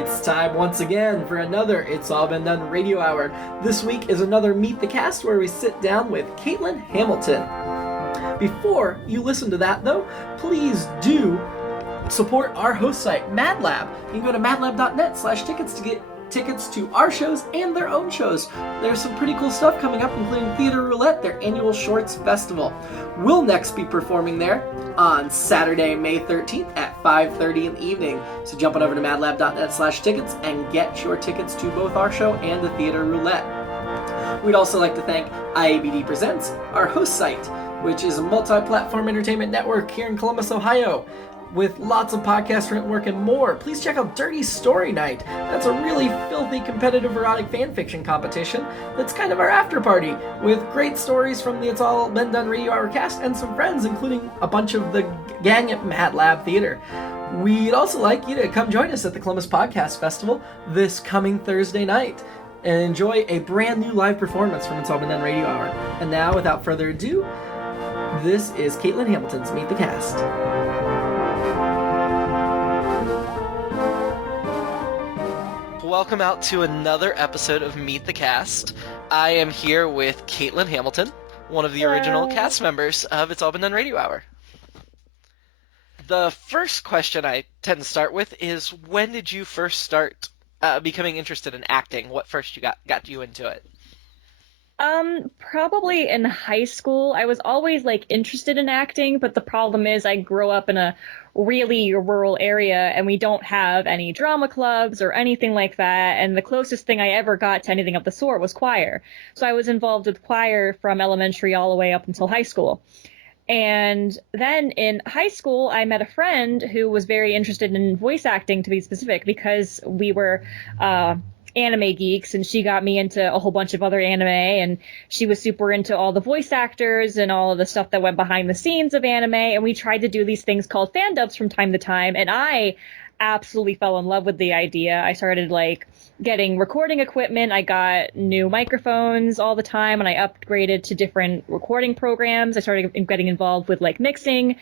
It's time once again for another It's All Been Done radio hour. This week is another Meet the Cast where we sit down with Katelyn Hamilton. Before you listen to that though, please do support our host site, MadLab. You can go to madlab.net/tickets to get tickets to our shows and their own shows. There's some pretty cool stuff coming up, including Theater Roulette, their annual shorts festival. We'll next be performing there on Saturday, May 13th at 5:30 in the evening. So jump on over to madlab.net/tickets and get your tickets to both our show and the Theater Roulette. We'd also like to thank IABD Presents, our host site, which is a multi-platform entertainment network here in Columbus, Ohio, with lots of podcast written work and more. Please check out Dirty Story Night. That's a really filthy competitive erotic fan fiction competition that's kind of our after party, with great stories from the It's All Been Done radio hour cast and some friends, including a bunch of the gang at Mad Lab Theater. We'd also like you to come join us at the Columbus Podcast Festival this coming Thursday night and enjoy a brand new live performance from It's All Been Done radio hour. And now, without further ado, this is Katelyn Hamilton's Meet the Cast. Welcome out to another episode of Meet the Cast. I am here with Katelyn Hamilton, one of the original cast members of It's All Been Done Radio Hour. The first question I tend to start with is, when did you first start becoming interested in acting? What first got you into it? Probably in high school. I was always interested in acting, but the problem is I grew up in a really rural area and we don't have any drama clubs or anything like that. And the closest thing I ever got to anything of the sort was choir. So I was involved with choir from elementary all the way up until high school. And then in high school, I met a friend who was very interested in voice acting, to be specific, because we were, anime geeks, and she got me into a whole bunch of other anime, and she was super into all the voice actors and all of the stuff that went behind the scenes of anime, and we tried to do these things called fan dubs from time to time, and I absolutely fell in love with the idea. I started getting recording equipment. I got new microphones all the time, and I upgraded to different recording programs. I started getting involved with mixing,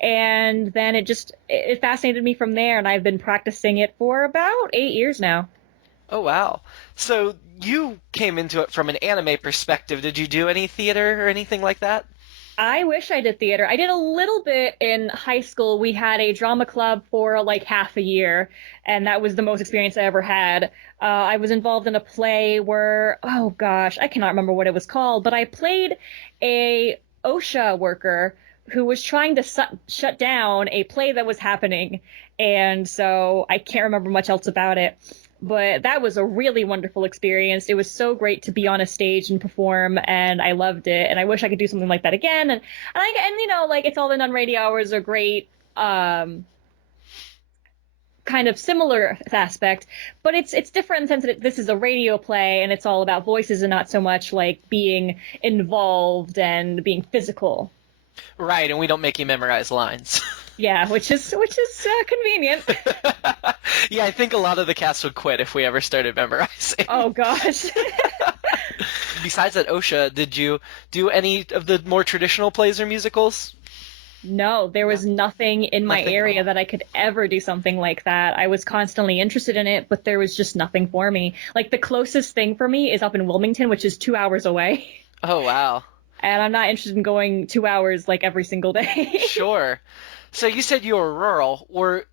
and then it fascinated me from there, and I've been practicing it for about 8 years now. Oh, wow. So you came into it from an anime perspective. Did you do any theater or anything like that? I wish I did theater. I did a little bit in high school. We had a drama club for half a year, and that was the most experience I ever had. I was involved in a play where, oh gosh, I cannot remember what it was called, but I played a OSHA worker who was trying to shut down a play that was happening, and so I can't remember much else about it. But that was a really wonderful experience. It was so great to be on a stage and perform, and I loved it. And I wish I could do something like that again. And It's All Been Done radio hours are great, kind of similar aspect, but it's different in the sense that this is a radio play, and it's all about voices and not so much being involved and being physical. Right, and we don't make you memorize lines. Yeah, which is convenient. Yeah, I think a lot of the cast would quit if we ever started memorizing. Oh, gosh. Besides that OSHA, did you do any of the more traditional plays or musicals? No, there was nothing in my area that I could ever do something like that. I was constantly interested in it, but there was just nothing for me. The closest thing for me is up in Wilmington, which is 2 hours away. Oh, wow. And I'm not interested in going 2 hours every single day. Sure. So you said you were rural.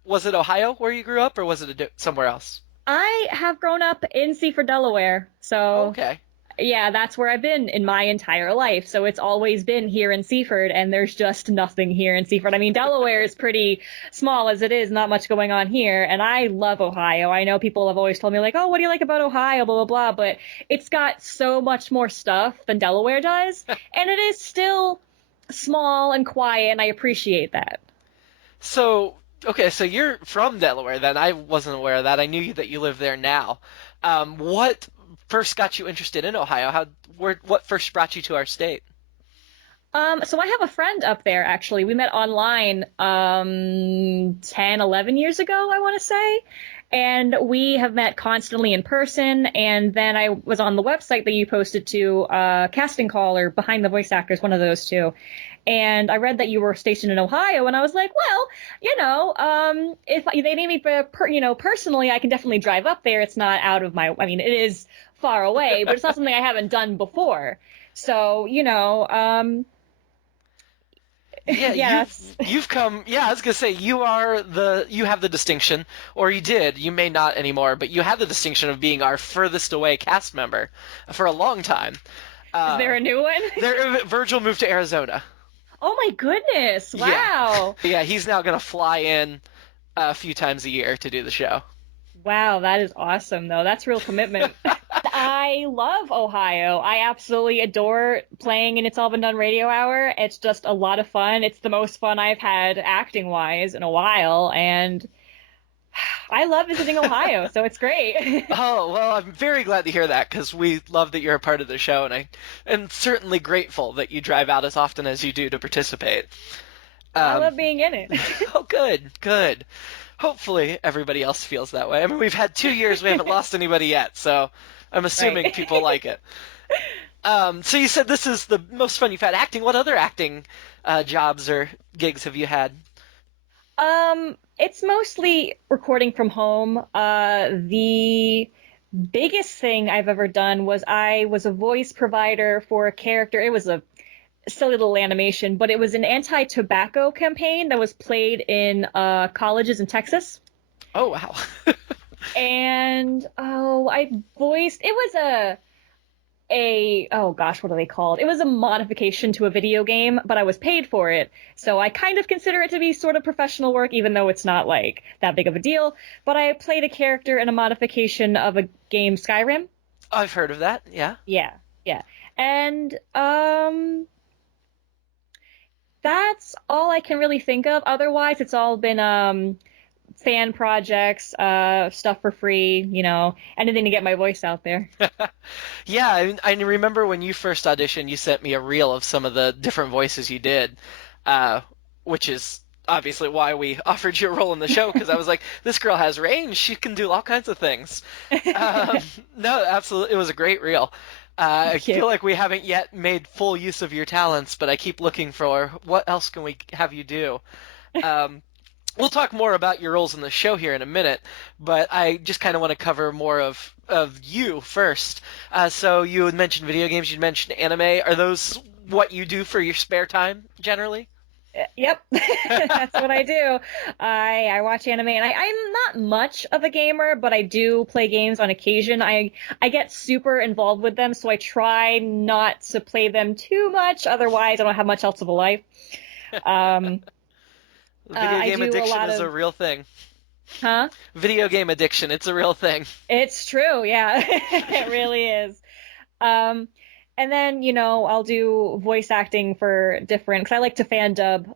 Was it Ohio where you grew up, or was it somewhere else? I have grown up in Seaford, Delaware. So, okay. Yeah, that's where I've been in my entire life. So it's always been here in Seaford, and there's just nothing here in Seaford. I mean, Delaware is pretty small as it is, not much going on here, and I love Ohio. I know people have always told me, oh, what do you like about Ohio, blah, blah, blah, but it's got so much more stuff than Delaware does, and it is still small and quiet, and I appreciate that. So, okay, so you're from Delaware then. I wasn't aware of that. I knew that you live there now. What first got you interested in Ohio? What first brought you to our state? So I have a friend up there, actually. We met online 10, 11 years ago, I want to say. And we have met constantly in person. And then I was on the website that you posted to, Casting Call or Behind the Voice Actors, one of those two. And I read that you were stationed in Ohio, and I was like, well, if they need me personally, I can definitely drive up there. It's not out of my, I mean, it is far away, but it's not something I haven't done before. So, Yeah, yeah, you've come. Yeah, I was gonna say you have the distinction, or you did. You may not anymore, but you have the distinction of being our furthest away cast member for a long time. Is there a new one? Virgil moved to Arizona. Oh my goodness! Wow. Yeah, he's now gonna fly in a few times a year to do the show. Wow, that is awesome, though. That's real commitment. I love Ohio. I absolutely adore playing in It's All Been Done Radio Hour. It's just a lot of fun. It's the most fun I've had acting-wise in a while, and I love visiting Ohio, so it's great. Oh, well, I'm very glad to hear that, because we love that you're a part of the show, and I am certainly grateful that you drive out as often as you do to participate. I love being in it. Oh, good. Hopefully everybody else feels that way. I mean, we've had 2 years, we haven't lost anybody yet, so I'm assuming people like it. So you said this is the most fun you've had acting. What other acting jobs or gigs have you had? It's mostly recording from home. The biggest thing I've ever done was I was a voice provider for a character. It was a silly little animation, but it was an anti-tobacco campaign that was played in colleges in Texas. Oh, wow. And I voiced, it was oh gosh, what are they called? It was a modification to a video game, but I was paid for it. So I kind of consider it to be sort of professional work, even though it's not like that big of a deal. But I played a character in a modification of a game, Skyrim. I've heard of that, yeah. Yeah. And that's all I can really think of. Otherwise, it's all been fan projects, stuff for free, anything to get my voice out there. Yeah, I remember when you first auditioned, you sent me a reel of some of the different voices you did, which is obviously why we offered you a role in the show, because I was like, this girl has range. She can do all kinds of things. No, absolutely. It was a great reel. I feel like we haven't yet made full use of your talents, but I keep looking for what else can we have you do. We'll talk more about your roles in the show here in a minute, but I just kind of want to cover more of you first. So you had mentioned video games, you mentioned anime. Are those what you do for your spare time, generally? Yep, that's what I do. I watch anime, and I'm not much of a gamer, but I do play games on occasion. I get super involved with them, so I try not to play them too much. Otherwise, I don't have much else of a life. Video game addiction is a real thing. Huh? Video game addiction, it's a real thing. It's true, yeah. It really is. And then, I'll do voice acting for different, because I like to fan dub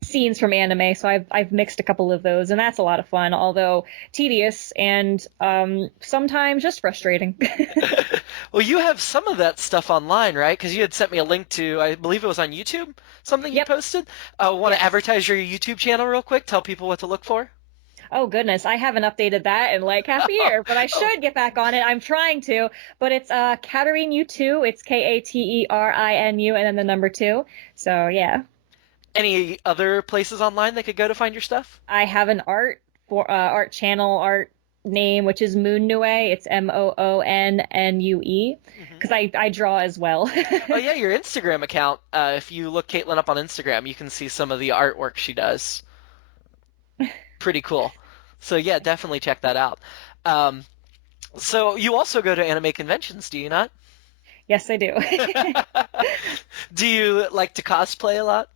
scenes from anime, so I've mixed a couple of those, and that's a lot of fun, although tedious and sometimes just frustrating. Well, you have some of that stuff online, right? Because you had sent me a link to, I believe it was on YouTube, something you posted. Want to advertise your YouTube channel real quick? Tell people what to look for? Oh, goodness. I haven't updated that in like half a year, but I should get back on it. I'm trying to. But it's Katelyn U2. It's Katerinu and then the number 2. So, yeah. Any other places online they could go to find your stuff? I have an art channel name, which is Moonnue. It's Moonnue, because I draw as well. Oh, yeah, your Instagram account. If you look Katelyn up on Instagram, you can see some of the artwork she does. Pretty cool. So yeah, definitely check that out. So you also go to anime conventions, do you not? Yes, I do. Do you like to cosplay a lot?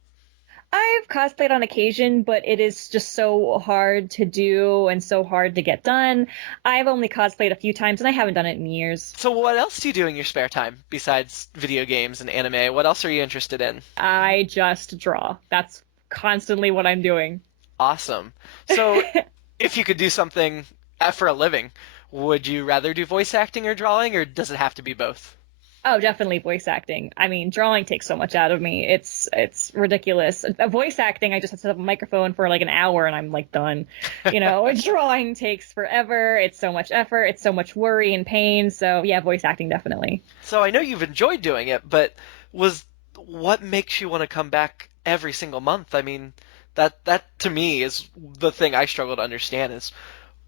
I've cosplayed on occasion, but it is just so hard to do and so hard to get done. I've only cosplayed a few times, and I haven't done it in years. So what else do you do in your spare time besides video games and anime? What else are you interested in? I just draw. That's constantly what I'm doing. Awesome. So if you could do something for a living, would you rather do voice acting or drawing, or does it have to be both? Oh, definitely voice acting. I mean, drawing takes so much out of me. It's ridiculous. Voice acting, I just have to have a microphone for like an hour and I'm like done. Drawing takes forever. It's so much effort. It's so much worry and pain. So yeah, voice acting definitely. So I know you've enjoyed doing it, but was what makes you want to come back every single month? I mean, that to me is the thing I struggle to understand is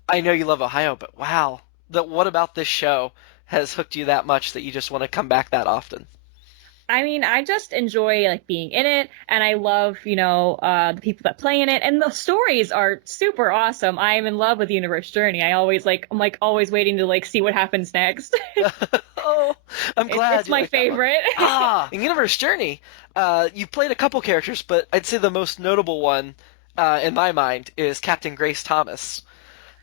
I know you love Ohio, but wow, what about this show has hooked you that much that you just want to come back that often? I mean, I just enjoy like being in it, and I love, the people that play in it, and the stories are super awesome. I am in love with Universe Journey. I'm like always waiting to like see what happens next. Oh, I'm glad It's you my like that one. favorite. In Universe Journey, you played a couple characters, but I'd say the most notable one, in my mind, is Captain Grace Thomas,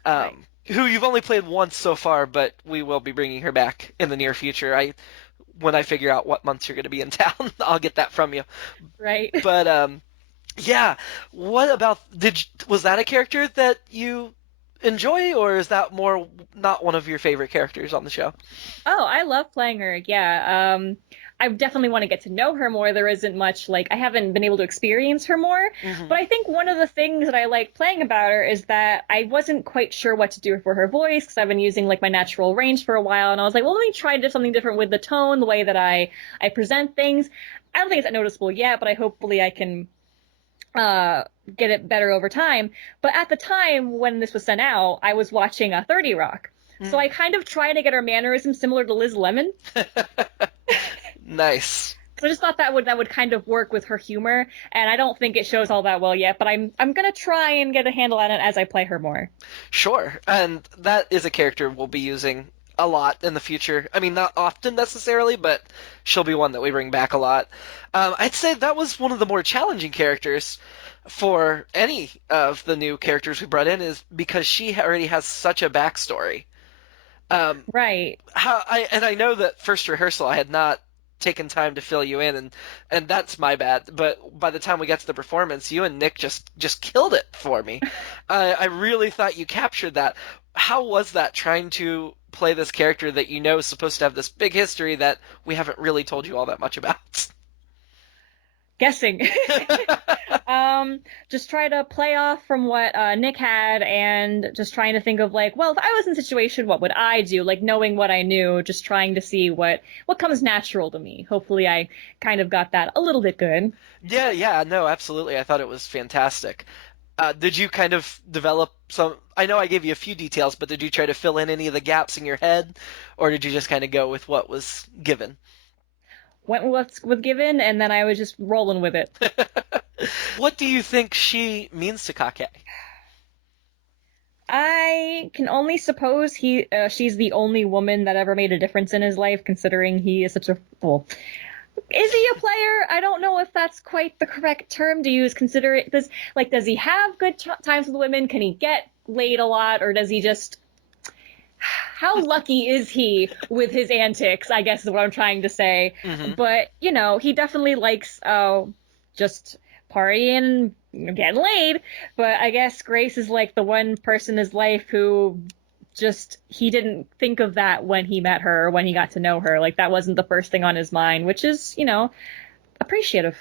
Right. who you've only played once so far, but we will be bringing her back in the near future. When I figure out what months you're going to be in town, I'll get that from you. Right. But yeah, what about was that a character that you enjoy, or is that more not one of your favorite characters on the show? Oh, I love playing her. Yeah. I definitely want to get to know her more. There isn't much like I haven't been able to experience her more, Hmm. but I think one of the things that I like playing about her is that I wasn't quite sure what to do for her voice because I've been using like my natural range for a while, and I was like, well, let me try to do something different with the tone, the way that I present things. I don't think it's that noticeable yet, but hopefully I can get it better over time. But at the time when this was sent out, I was watching 30 Rock. So I kind of tried to get her mannerisms similar to Liz Lemon. Nice. So I just thought that would kind of work with her humor, and I don't think it shows all that well yet, but I'm gonna try and get a handle on it as I play her more. Sure. And that is a character we'll be using a lot in the future. I mean, not often necessarily, but she'll be one that we bring back a lot. I'd say that was one of the more challenging characters for any of the new characters we brought in, is because she already has such a backstory. Right. I know that first rehearsal I had not taken time to fill you in, and that's my bad. But by the time we got to the performance, you and Nick just killed it for me. I really thought you captured that. How was that trying to play this character that you know is supposed to have this big history that we haven't really told you all that much about? Guessing. Just try to play off from what Nick had, and just trying to think of like, well, if I was in a situation, what would I do? Like knowing what I knew, just trying to see what comes natural to me. Hopefully, I kind of got that a little bit good. Yeah, no, absolutely. I thought it was fantastic. Did you kind of develop some? I know I gave you a few details, but did you try to fill in any of the gaps in your head, or did you just kind of go with what was given? Went with what was given, and then I was just rolling with it. What do you think she means to Kake? I can only suppose she's the only woman that ever made a difference in his life, considering he is such a well. Is he a player? I don't know if that's quite the correct term to use. Consider it does he have good times with women? Can he get laid a lot, or does he just? How lucky is he with his antics? I guess is what I'm trying to say. Mm-hmm. But he definitely likes just partying, getting laid. But I guess Grace is like the one person in his life who he didn't think of that when he met her, or when he got to know her. Like that wasn't the first thing on his mind, which is appreciative.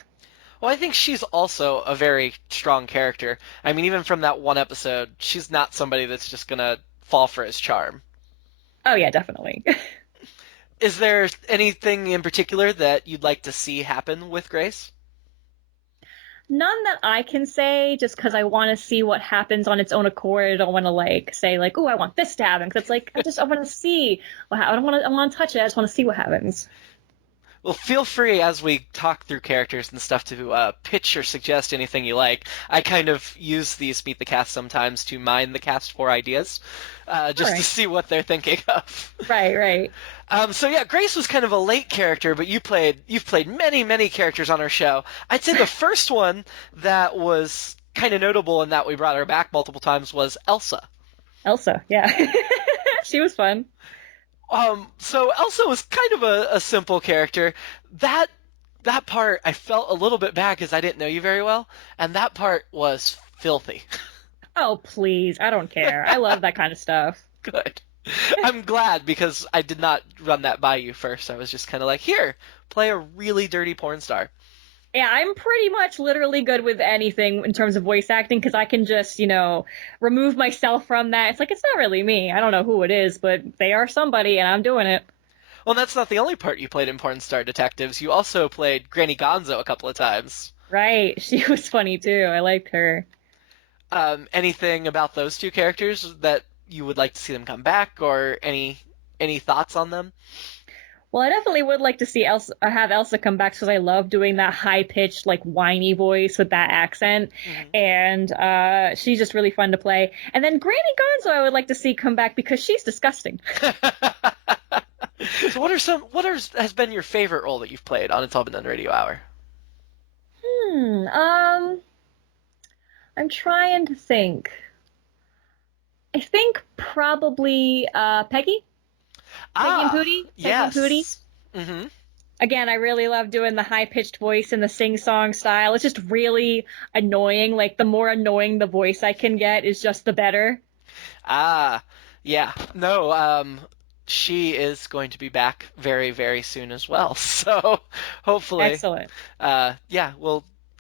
Well, I think she's also a very strong character. I mean, even from that one episode, she's not somebody that's just gonna fall for his charm. Oh yeah, definitely. Is there anything in particular that you'd like to see happen with Grace? None that I can say, just because I want to see what happens on its own accord. I don't want to like say like, oh, I want this to happen, because it's like I want to see. I don't want to touch it. I just want to see what happens. Well, feel free as we talk through characters and stuff to pitch or suggest anything you like. I kind of use these Meet the Cast sometimes to mine the cast for ideas, just to see what they're thinking of. Right. So yeah, Grace was kind of a late character, but you've played many characters on our show. I'd say the first one that was kind of notable and that we brought her back multiple times was Elsa. Elsa, yeah. She was fun. So Elsa was kind of a simple character. That part I felt a little bit bad because I didn't know you very well, and that part was filthy. Oh, please. I don't care. I love that kind of stuff. Good. I'm glad because I did not run that by you first. I was just kind of like, here, play a really dirty porn star. Yeah, I'm pretty much literally good with anything in terms of voice acting, because I can just, remove myself from that. It's like, it's not really me. I don't know who it is, but they are somebody, and I'm doing it. Well, that's not the only part you played in Porn Star Detectives. You also played Granny Gonzo a couple of times. Right. She was funny too. I liked her. Anything about those two characters that you would like to see them come back, or any thoughts on them? Well, I definitely would like to see Elsa have Elsa come back because I love doing that high pitched, like whiny voice with that accent, and she's just really fun to play. And then Granny Gonzo, I would like to see come back because she's disgusting. So has been your favorite role that you've played on It's All Been Done Radio Hour? I'm trying to think. I think probably Peggy. Peggy and Pootie? Yes. Peggy and Pootie? Mm-hmm. Again, I really love doing the high-pitched voice and the sing-song style. It's just really annoying. Like, the more annoying the voice I can get is just the better. Yeah. No, she is going to be back very, very soon as well. So, hopefully... Excellent.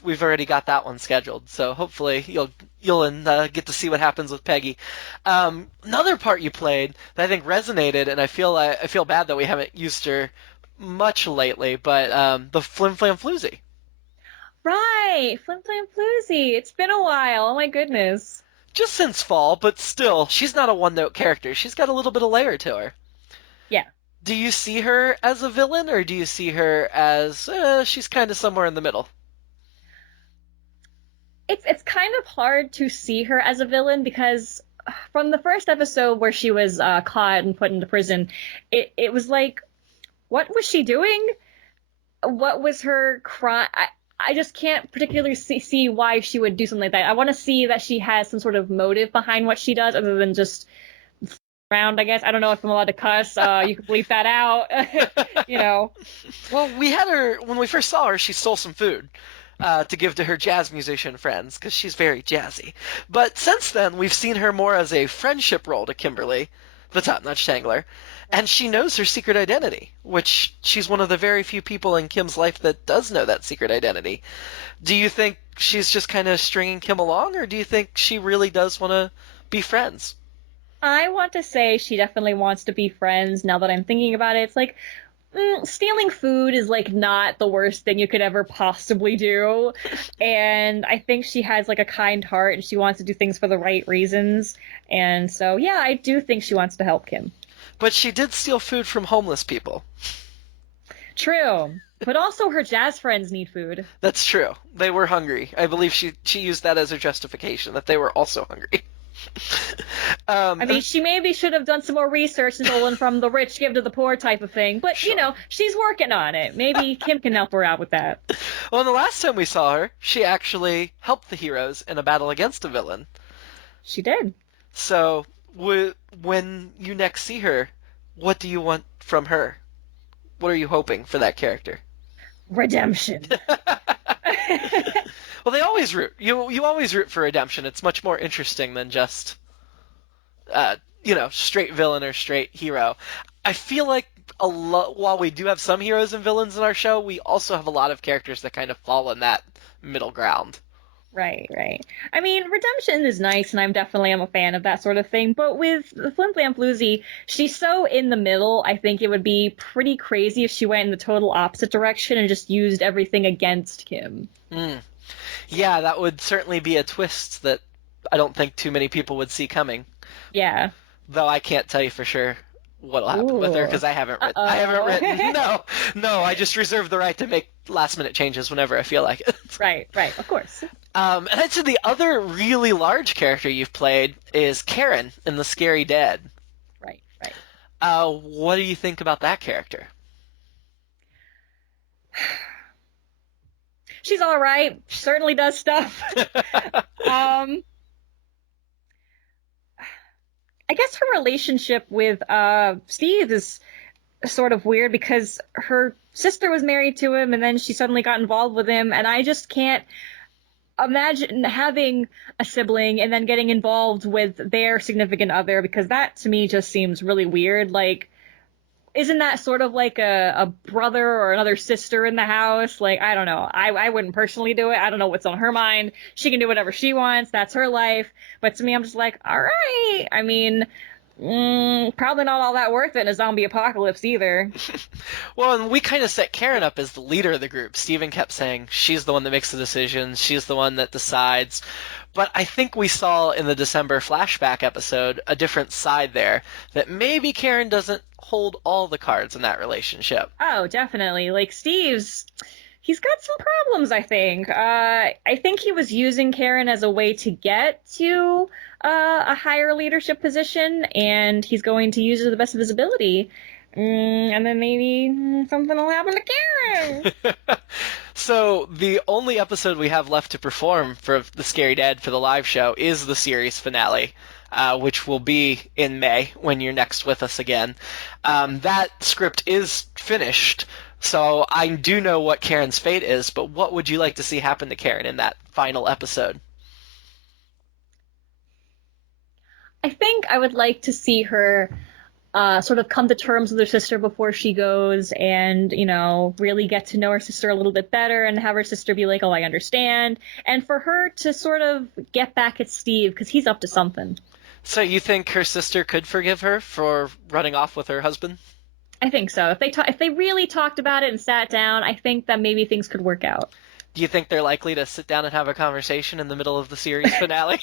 We've already got that one scheduled. So, hopefully, you'll get to see what happens with Peggy. Another part you played that I think resonated, and I feel bad that we haven't used her much lately, but the Flim Flam Floozy. Right, Flim Flam Floozy. It's been a while. Oh my goodness. Just since fall, but still, she's not a one-note character. She's got a little bit of layer to her. Yeah. Do you see her as a villain, or do you see her as she's kind of somewhere in the middle? It's kind of hard to see her as a villain because from the first episode where she was caught and put into prison, it was like, what was she doing? What was her crime? I just can't particularly see why she would do something like that. I want to see that she has some sort of motive behind what she does other than just around, I guess. I don't know if I'm allowed to cuss. You can bleep that out. You know. Well, we had her, when we first saw her, she stole some food to give to her jazz musician friends because she's very jazzy. But since then, we've seen her more as a friendship role to Kimberly, the top-notch tangler, and she knows her secret identity, which she's one of the very few people in Kim's life that does know that secret identity. Do you think she's just kind of stringing Kim along, or do you think she really does want to be friends? I want to say she definitely wants to be friends. Now that I'm thinking about it, it's like, stealing food is like not the worst thing you could ever possibly do, and I think she has like a kind heart and she wants to do things for the right reasons, and so yeah, I do think she wants to help Kim. But she did steal food from homeless people. True, but also her jazz friends need food. That's true. They were hungry. I believe she used that as her justification, that they were also hungry. I mean, she maybe should have done some more research and stolen from the rich, give to the poor type of thing. But, Sure. You know, she's working on it. Maybe Kim can help her out with that. Well, the last time we saw her, she actually helped the heroes in a battle against a villain. She did. So, when you next see her, what do you want from her? What are you hoping for that character? Redemption. Well, they always root. You always root for redemption. It's much more interesting than just, straight villain or straight hero. I feel like while we do have some heroes and villains in our show, we also have a lot of characters that kind of fall in that middle ground. Right. I mean, redemption is nice, and I'm a fan of that sort of thing. But with the Flim Flam Floozy, she's so in the middle. I think it would be pretty crazy if she went in the total opposite direction and just used everything against Kim. Yeah, that would certainly be a twist that I don't think too many people would see coming. Yeah. Though I can't tell you for sure what'll happen with her because I haven't written. No, I just reserve the right to make last-minute changes whenever I feel like it. Right, of course. And I'd say the other really large character you've played is Karen in The Scary Dead. Right. What do you think about that character? She's all right. She certainly does stuff. I guess her relationship with Steve is sort of weird because her sister was married to him and then she suddenly got involved with him, and I just can't imagine having a sibling and then getting involved with their significant other, because that to me just seems really weird. Like, isn't that sort of like a brother or another sister in the house? Like, I don't know. I wouldn't personally do it. I don't know what's on her mind. She can do whatever she wants. That's her life. But to me, I'm just like, all right. I mean, Probably not all that worth it in a zombie apocalypse either. Well, and we kind of set Karen up as the leader of the group. Steven kept saying she's the one that makes the decisions, she's the one that decides. But I think we saw in the December flashback episode a different side there, that maybe Karen doesn't hold all the cards in that relationship. Oh, definitely. Like, he's got some problems, I think. I think he was using Karen as a way to get to a higher leadership position, and he's going to use her to the best of his ability. And then maybe something will happen to Karen. So the only episode we have left to perform for The Scary Dad for the live show is the series finale, which will be in May when you're next with us again. That script is finished, so I do know what Karen's fate is, but what would you like to see happen to Karen in that final episode? I think I would like to see her sort of come to terms with her sister before she goes, and, you know, really get to know her sister a little bit better, and have her sister be like, oh, I understand. And for her to sort of get back at Steve, because he's up to something. So you think her sister could forgive her for running off with her husband? I think so. If they really talked about it and sat down, I think that maybe things could work out. Do you think they're likely to sit down and have a conversation in the middle of the series finale?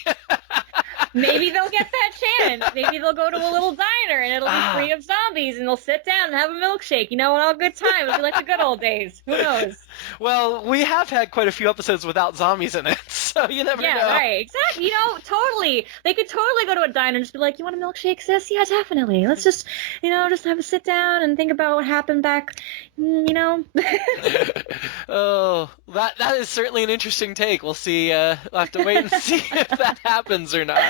Maybe they'll get that chance. Maybe they'll go to a little diner and it'll be free of zombies, and they'll sit down and have a milkshake, you know, and all good time. It'll be like the good old days. Who knows? Well, we have had quite a few episodes without zombies in it, so you never know. Yeah, right. Exactly. You know, totally. They could totally go to a diner and just be like, you want a milkshake, sis? Yeah, definitely. Let's just, you know, just have a sit down and think about what happened back, you know? Oh, that is certainly an interesting take. We'll see. We'll have to wait and see if that happens or not.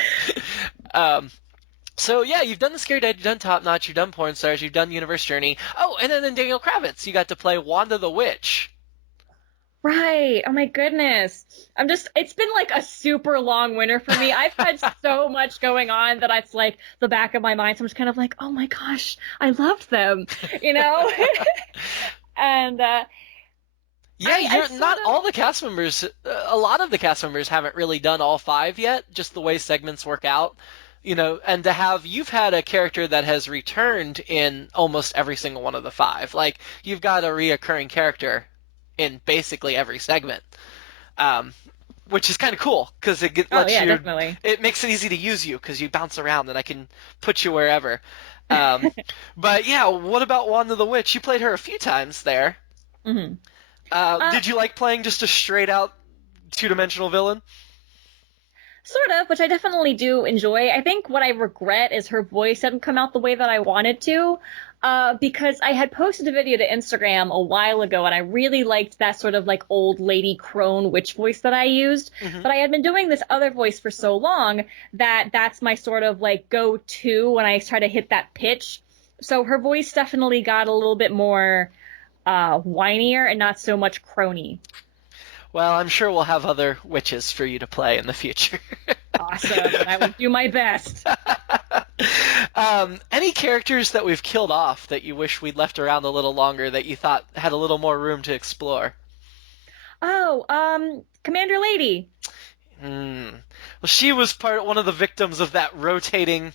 So yeah, you've done The Scary Dad, you've done Top Notch, you've done Porn Stars, you've done Universe Journey. Oh, and then in Daniel Kravitz, you got to play Wanda the Witch. Right. Oh my goodness. It's been like a super long winter for me. I've had so much going on that it's like the back of my mind. So I'm just kind of like, oh my gosh, I loved them, you know? And, not all the cast members, a lot of the cast members haven't really done all 5 yet, just the way segments work out, you know, and you've had a character that has returned in almost every single one of the 5. Like, you've got a reoccurring character in basically every segment, which is kind of cool, because definitely. It makes it easy to use you, because you bounce around and I can put you wherever. But yeah, what about Wanda the Witch? You played her a few times there. Mm-hmm. Did you like playing just a straight-out two-dimensional villain? Sort of, which I definitely do enjoy. I think what I regret is her voice didn't come out the way that I wanted to, because I had posted a video to Instagram a while ago, and I really liked that sort of like old lady crone witch voice that I used. Mm-hmm. But I had been doing this other voice for so long that that's my sort of like go-to when I try to hit that pitch. So her voice definitely got a little bit more whinier and not so much crony. Well, I'm sure we'll have other witches for you to play in the future. Awesome. I will do my best. Any characters that we've killed off that you wish we'd left around a little longer that you thought had a little more room to explore? Oh, Commander Lady. Well, she was one of the victims of that rotating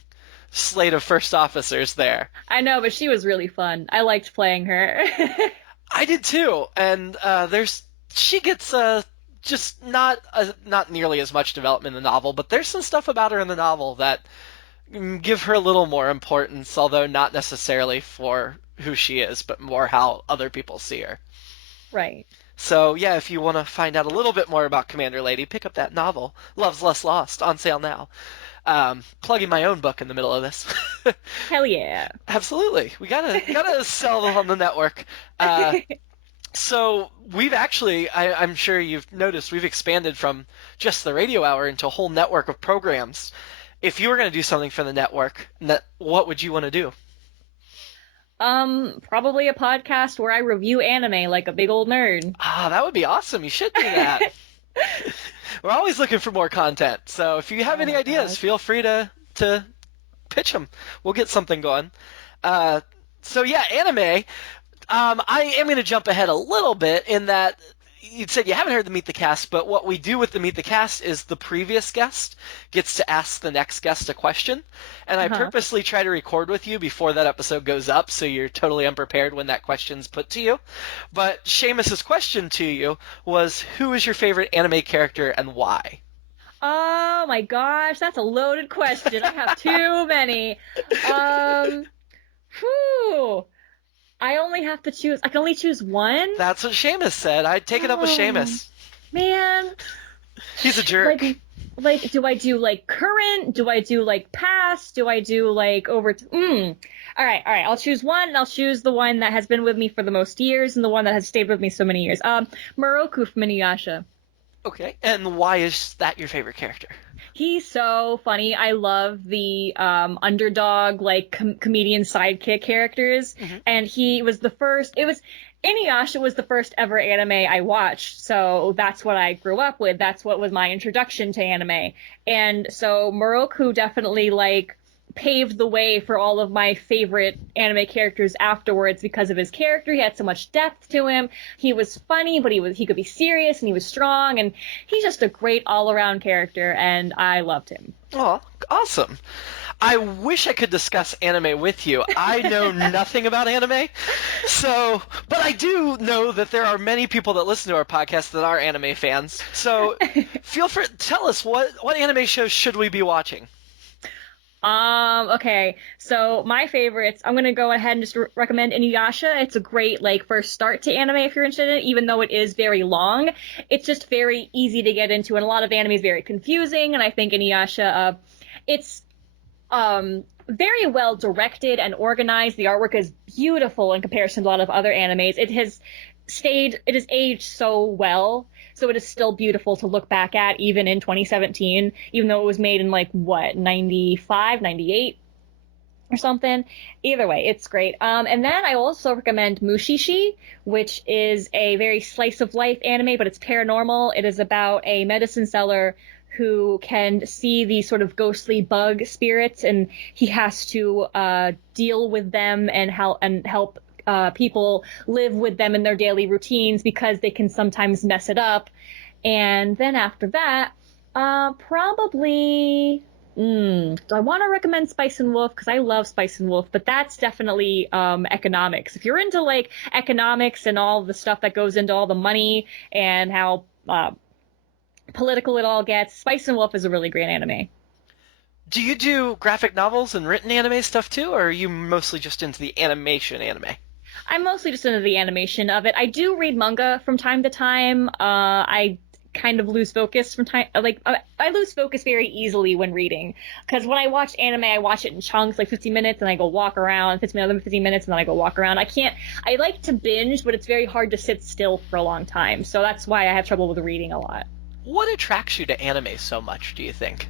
slate of first officers there. I know, but she was really fun. I liked playing her. I did too, and she gets just not nearly as much development in the novel, but there's some stuff about her in the novel that give her a little more importance, although not necessarily for who she is, but more how other people see her. Right. So yeah, if you want to find out a little bit more about Commander Lady, pick up that novel, Love's Less Lost, on sale now. Plugging my own book in the middle of this. Hell yeah. Absolutely. We gotta sell on the network. So we've actually, I'm sure you've noticed, we've expanded from just the radio hour into a whole network of programs. If you were going to do something for the network, what would you want to do? Probably a podcast where I review anime like a big old nerd. That would be awesome. You should do that. We're always looking for more content. So if you have any ideas, feel free to pitch them. We'll get something going. So yeah, anime. I am going to jump ahead a little bit in that you said you haven't heard the Meet the Cast, but what we do with the Meet the Cast is the previous guest gets to ask the next guest a question, and I purposely try to record with you before that episode goes up, so you're totally unprepared when that question's put to you. But Seamus's question to you was, who is your favorite anime character and why? Oh my gosh, that's a loaded question. I have too many. Whew. I can only choose one? That's what Seamus said. I'd take it up with Seamus. Man. He's a jerk. Like, do I do, like, current? Do I do, like, past? Do I do, like, over... All right. I'll choose one, and I'll choose the one that has been with me for the most years, and the one that has stayed with me so many years. Moroku from Inuyasha. Okay, and why is that your favorite character? He's so funny. I love the underdog, like, comedian sidekick characters. And he was the first... Inuyasha was the first ever anime I watched, so that's what I grew up with. That's what was my introduction to anime. And so Moroku definitely, like, paved the way for all of my favorite anime characters afterwards because of his character. He had so much depth to him. He was funny, but he could be serious, and he was strong, and he's just a great all-around character, and I loved him. Oh, awesome. I wish I could discuss anime with you. I know nothing about anime, but I do know that there are many people that listen to our podcast that are anime fans. So feel free, tell us, what anime shows should we be watching? Okay, so my favorites, I'm gonna go ahead and just recommend Inuyasha. It's a great, like, first start to anime if you're interested in it, even though it is very long. It's just very easy to get into, and a lot of anime is very confusing, and I think Inuyasha, it's very well directed and organized. The artwork is beautiful in comparison to a lot of other animes. It has aged so well, so it is still beautiful to look back at, even in 2017, even though it was made in, like, 95, 98 or something. Either way, it's great. And then I also recommend Mushishi, which is a very slice of life anime, but it's paranormal. It is about a medicine seller who can see these sort of ghostly bug spirits, and he has to deal with them and help people live with them in their daily routines because they can sometimes mess it up. And then after that, probably... I want to recommend Spice and Wolf because I love Spice and Wolf, but that's definitely economics. If you're into, like, economics and all the stuff that goes into all the money and how political it all gets, Spice and Wolf is a really great anime. Do you do graphic novels and written anime stuff too, or are you mostly just into the animation anime? I'm mostly just into the animation of it. I do read manga from time to time. I kind of lose focus from time. I lose focus very easily when reading, because when I watch anime, I watch it in chunks, like 15 minutes, and I go walk around. 15 minutes, and then I go walk around. I like to binge, but it's very hard to sit still for a long time. So that's why I have trouble with reading a lot. What attracts you to anime so much, do you think?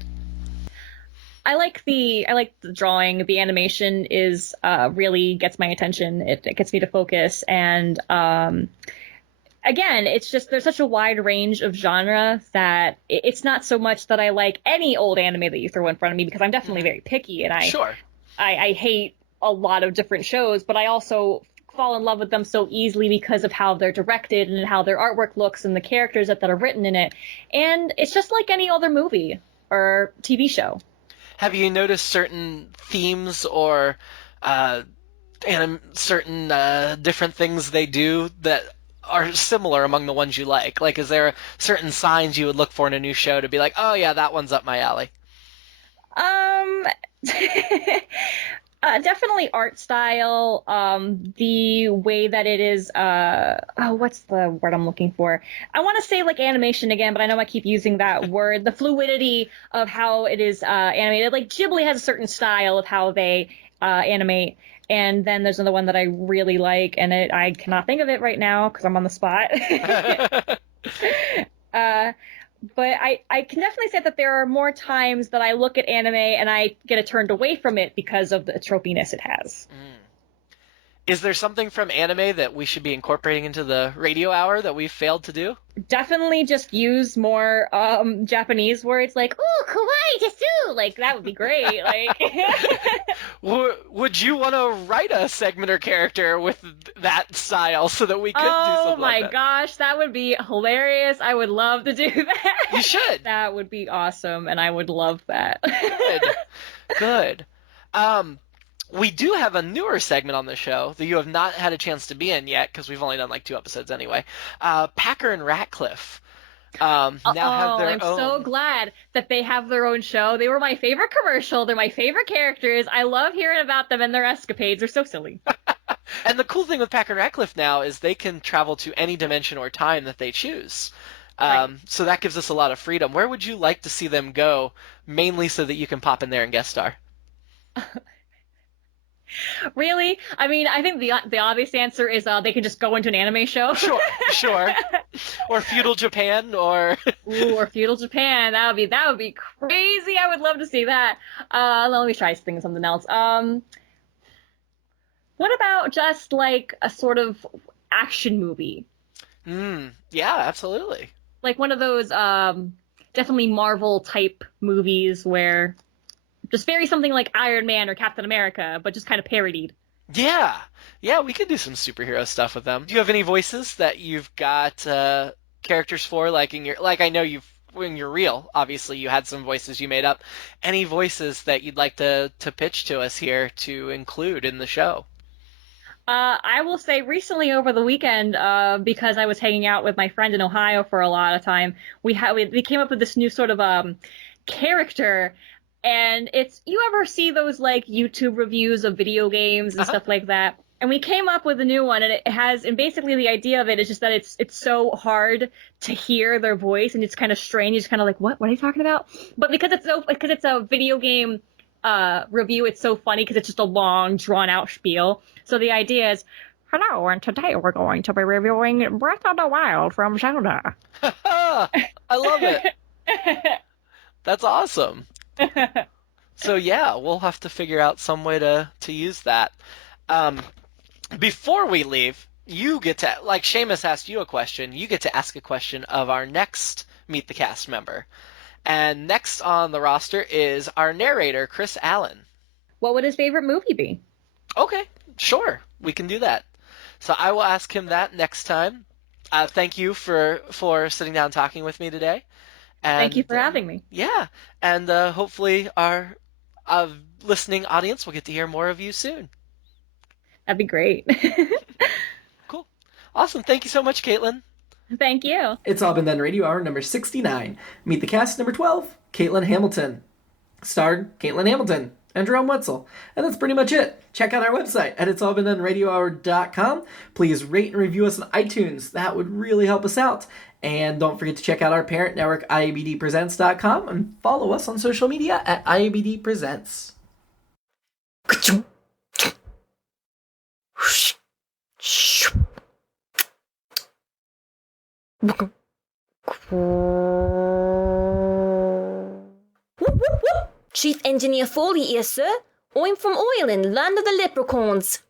I like the drawing. The animation is really gets my attention. It gets me to focus, and again, it's just there's such a wide range of genre that it's not so much that I like any old anime that you throw in front of me, because I'm definitely very picky, and I hate a lot of different shows, but I also fall in love with them so easily because of how they're directed and how their artwork looks and the characters that are written in it. And it's just like any other movie or TV show. Have you noticed certain themes or certain different things they do that are similar among the ones you like? Like, is there certain signs you would look for in a new show to be like, oh yeah, that one's up my alley? Definitely art style, the way that it is, what's the word I'm looking for? I want to say, like, animation again, but I know I keep using that word. The fluidity of how it is animated. Like, Ghibli has a certain style of how they animate, and then there's another one that I really like, and I cannot think of it right now because I'm on the spot. But I can definitely say that there are more times that I look at anime and I get turned away from it because of the tropiness it has. Is there something from anime that we should be incorporating into the radio hour that we've failed to do? Definitely just use more Japanese words like "ooh, kawaii desu." Like that would be great. Like Would you want to write a segment or character with that style so that we could do oh something my like that? gosh, that would be hilarious. I would love to do that. You should. That would be awesome, and I would love that. Good. We do have a newer segment on the show that you have not had a chance to be in yet because we've only done like 2 episodes anyway. Packer and Ratcliffe now have their I'm own. so glad that they have their own show. They were my favorite commercial. They're my favorite characters. I love hearing about them and their escapades. They're so silly. And the cool thing with Packer and Ratcliffe now is they can travel to any dimension or time that they choose. Right. So that gives us a lot of freedom. Where would you like to see them go, mainly so that you can pop in there and guest star? Really? I mean, I think the obvious answer is they can just go into an anime show. Sure. Or feudal Japan, or Ooh, or feudal Japan. That would be crazy. I would love to see that. Let me try something else. What about just like a sort of action movie? Yeah, absolutely. Like one of those definitely Marvel type movies where just very something like Iron Man or Captain America, but just kind of parodied. Yeah, we could do some superhero stuff with them. Do you have any voices that you've got characters for, like I know when you're real, obviously you had some voices you made up. Any voices that you'd like to pitch to us here to include in the show? I will say recently over the weekend, because I was hanging out with my friend in Ohio for a lot of time, we came up with this new sort of character. And you ever see those like YouTube reviews of video games and stuff like that? And we came up with a new one, and basically the idea of it is just that it's so hard to hear their voice, and it's kind of strange. It's kind of like, what are you talking about? But because it's a video game review, it's so funny because it's just a long, drawn out spiel. So the idea is, hello, and today we're going to be reviewing Breath of the Wild from Zelda. I love it. That's awesome. So yeah, we'll have to figure out some way to use that. Before we leave, you get to, like Seamus asked you a question, you get to ask a question of our next Meet the Cast member. And next on the roster is our narrator, Chris Allen. What would his favorite movie be? Okay, sure, we can do that. So I will ask him that next time. Thank you for sitting down and talking with me today. And, thank you for having me. Yeah, and hopefully our listening audience will get to hear more of you soon. That'd be great. Cool. Awesome. Thank you so much, Katelyn. Thank you. It's all been done radio hour number 69. Meet the cast number 12, Katelyn Hamilton. Starred Katelyn Hamilton and Jerome Wetzel. And that's pretty much it. Check out our website at itsallbeendoneradiohour.com. Please rate and review us on iTunes. That would really help us out. And don't forget to check out our parent network, IABDpresents.com, and follow us on social media at IABD Presents. Chief Engineer Foley here, sir. I'm from Ireland, land of the leprechauns.